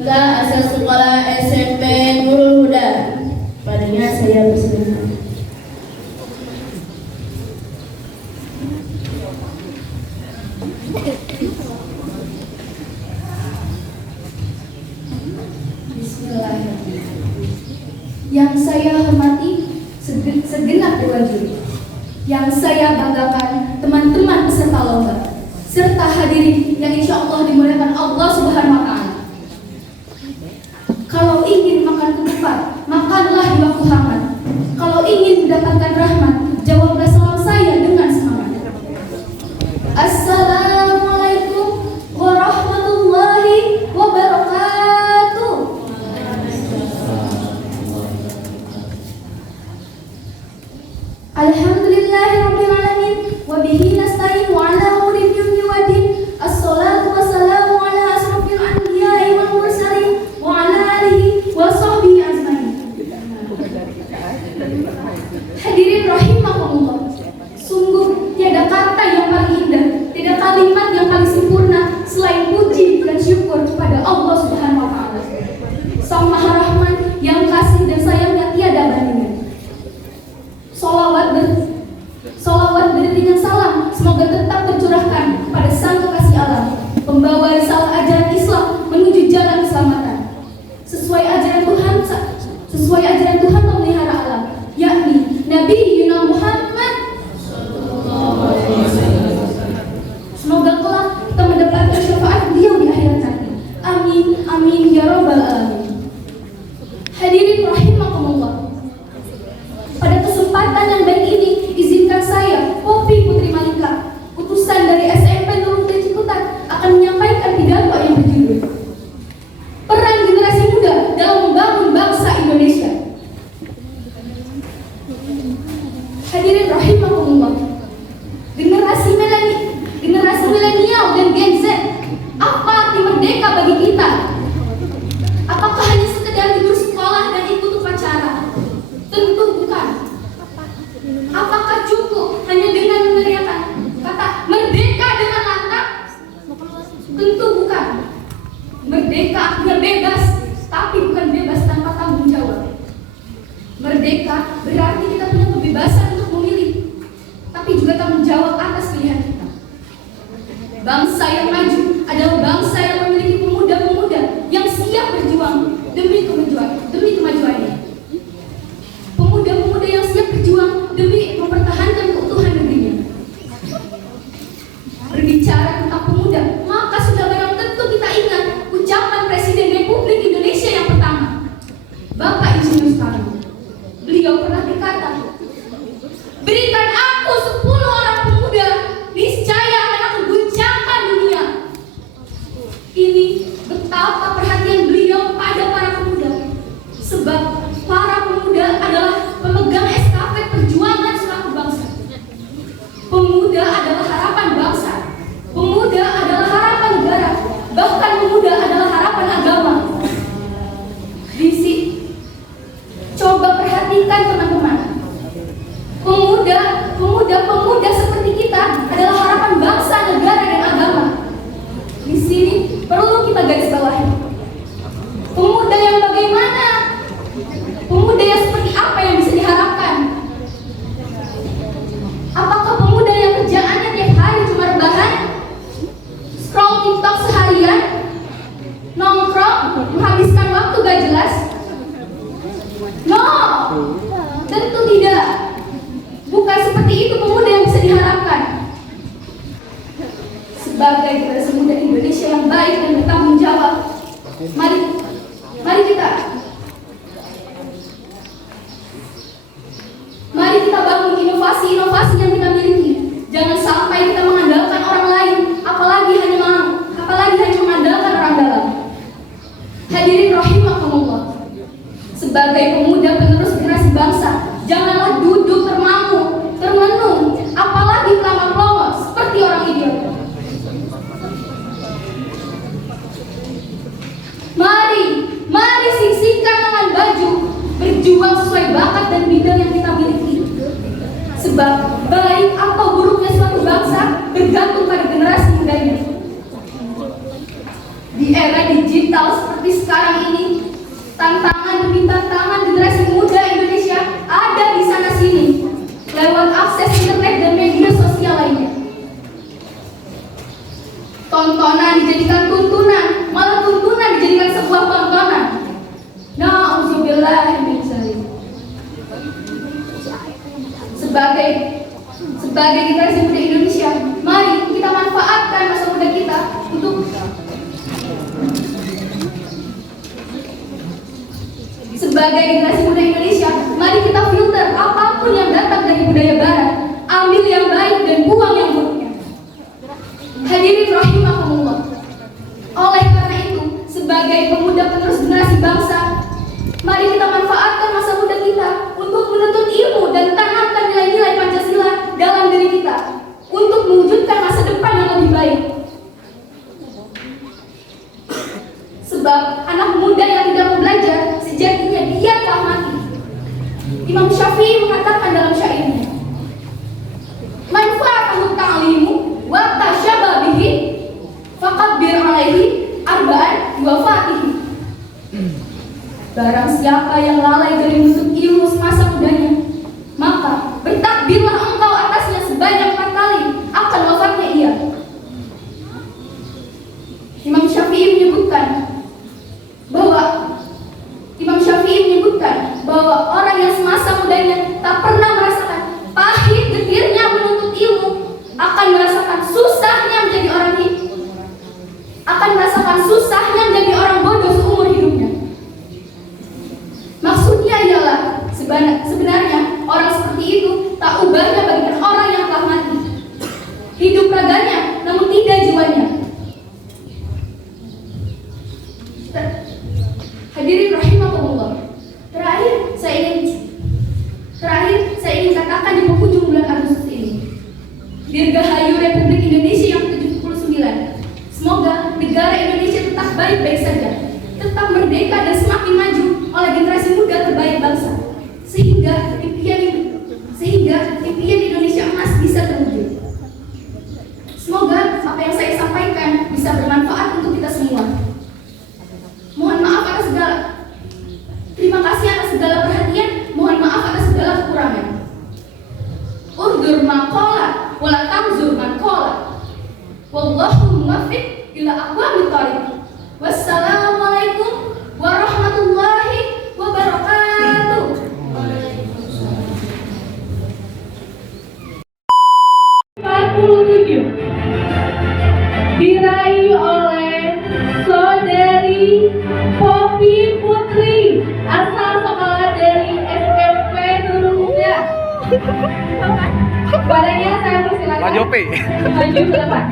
Asal sekolah SMP Nurul Huda. Padanya saya bersedia. Bismillahirrahmanirrahim. Yang saya hormati segenap dewan juri, yang saya banggakan teman-teman peserta lomba, serta hadirin yang insya Allah dimuliakan Allah Subhanahu wa Ta'ala. Kalau ingin makan ketupat, makanlah di waktu hangat. Kalau ingin mendapatkan rahmat, jawablah salam saya dengan semangat. Assalamualaikum warahmatullahi wabarakatuh. Alhamdulillahirabbil alamin wa bihi nasta'in wa ala umuri dunya wa din. Assalatu wassalamu ala asrofil anbiya'i wal mursalin wa ala alihi wa sahbihi ajmain. Hadirin rahimakumullah. Sungguh tiada kata yang paling indah, tiada kalimat yang paling sempurna selain puji dan syukur kepada Allah Subhanahu wa Ta'ala, Sang Maha Rahman yang kasih dan sayangnya tiada bandingnya. Salawat beriringan salam semoga tetap tercurahkan kepada Sang Kekasih Allah, pembawa risalah ajaran Islam menuju jalan keselamatan. Sesuai ajaran Tuhan pemelihara alam, yakni Nabi Yuna Muhammad. Semoga kelak kita mendapatkan syafaat beliau di akhirat nanti. Amin, amin ya robbal alamin. Hadirin rahimakumullah. Pada kesempatan yang baik ini, izinkan saya, Poppy Putri Malika, utusan dari SMP Nurul Huda Ciputat, akan menyampaikan pidato yang berjudul Peran Generasi Muda dalam Membangun Bangsa Indonesia. Hadirin rahimakumullah. Generasi milenial dan Gen Z, apa arti merdeka bagi kita? Apakah hanya sekedar tidur sekolah dan ikut upacara? Tentu bukan. Apakah cukup hanya dengan meneriakan kata merdeka dengan lantang? Tentu bukan. Merdeka artinya bebas, tapi bukan bebas tanpa tanggung jawab. Merdeka berarti kita punya kebebasan untuk memilih, tapi juga tanggung jawab atas pilihan kita. Bangsa yang maju adalah bangsa yang memiliki pemuda-pemuda yang siap berjuang demi kemajuannya. Pemuda-pemuda yang siap berjuang demi mempertahankan keutuhan negerinya. Berbicara tentang pemuda, maka sudah barang tentu kita ingat ucapan Presiden Republik Indonesia yang pertama, Bapak Insinyur Soekarno. Beliau pernah berkata, berikan aku 10 orang pemuda, niscaya akan aku guncangkan dunia. Ini betapa perhatian beliau pada para pemuda, sebab para pemuda adalah pemegang estafet perjuangan suatu bangsa. Pemuda adalah harapan bangsa, pemuda adalah harapan negara, bahkan pemuda adalah harapan agama. Coba perhatikan teman-teman, pemuda seperti kita adalah harapan bangsa, negara, dan agama. Di sini perlu kita garis bawahi. Pemuda yang bagaimana? Pemuda yang seperti apa yang bisa diharapkan? Apakah pemuda yang kerjaannya tiap hari cuma rebahan, scroll TikTok seharian, nongkrong, menghabiskan waktu gak jelas? No, tentu tidak. Bukan seperti itu pemuda yang bisa diharapkan. Sebagai generasi muda Indonesia yang baik dan bertanggung jawab, mari kita bangun inovasi-inovasi yang kita miliki. Jangan sampai kita mengandalkan orang lain, apalagi hanya mengandalkan orang dalam. Hadirin rahimakumullah. Sebagai pemuda penerus generasi bangsa, janganlah duduk termenung, apalagi pelama-pelama seperti orang idiot. Mari sing-singkan lengan baju, berjuang sesuai bakat dan bidang yang kita miliki. Sebab baik atau buruknya suatu bangsa bergantung pada generasi mudanya. Di Di era digital seperti sekarang ini, tantangan demi tantangan generasi muda Indonesia ada di sana sini lewat akses internet dan media sosial lainnya. Tontonan dijadikan tuntunan, malah tuntunan dijadikan sebuah tontonan. Na'udzubillah min dzalik. Sebagai generasi muda Indonesia, mari kita manfaatkan masa muda kita untuk sebagai generasi muda Indonesia, mari kita filter apapun yang datang dari budaya barat, ambil yang baik dan buang yang buruknya. Hadirin rahimakumullah. Oleh karena itu, sebagai pemuda penerus generasi bangsa, mari kita manfaatkan masa muda kita untuk menuntut ilmu dan tanamkan nilai-nilai Pancasila dalam diri kita untuk mewujudkan masa depan yang lebih baik. Sebab anak muda yang tidak mau belajar, sejatinya dia telah mati. Imam Syafi'i mengatakan dalam syairnya, manfaatun ta'limu wa tasyaba bihi faqabbir alaihi arba'an wa fatihi. Barang siapa yang lalai dari menuntut ilmu semasa mudanya, maka bertakbirlah engkau atasnya sebanyak 4 kali akan wafatnya ia. Imam Syafi'i menyebutkan bahwa orang yang semasa mudanya tak pernah merasakan pahit getirnya menuntut ilmu akan merasakan susahnya menjadi orang bodoh seumur hidupnya. Maksudnya ialah sebenarnya orang seperti itu tak ubahnya bagikan orang yang telah mati. Hidup raganya namun tidak jiwanya. Hadirin rahimakumullah. Terakhir saya ingin katakan di penghujung bulan Agustus ini, Dirgahayu Republik Indonesia yang ke-79. Semoga negara Indonesia tetap baik-baik saja, tetap merdeka dan semakin maju oleh generasi muda terbaik bangsa, sehingga impian Indonesia emas bisa terwujud. Semoga apa yang saya sampaikan bisa bermanfaat untuk kita semua. Mohon maaf atas segala Terima kasih atas segala perhatian. Mohon maaf atas segala kekurangan. Undur maqala wala tamzur maqala. Wallahu muwaffiq ila aqwamit thoriq. Wassalamualaikum warahmatullahi wabarakatuh. Diraih oleh Saudari Poppy Putri asal sekolah dari SMP Nurul Huda. Padanya saya persilakan maju ke depan.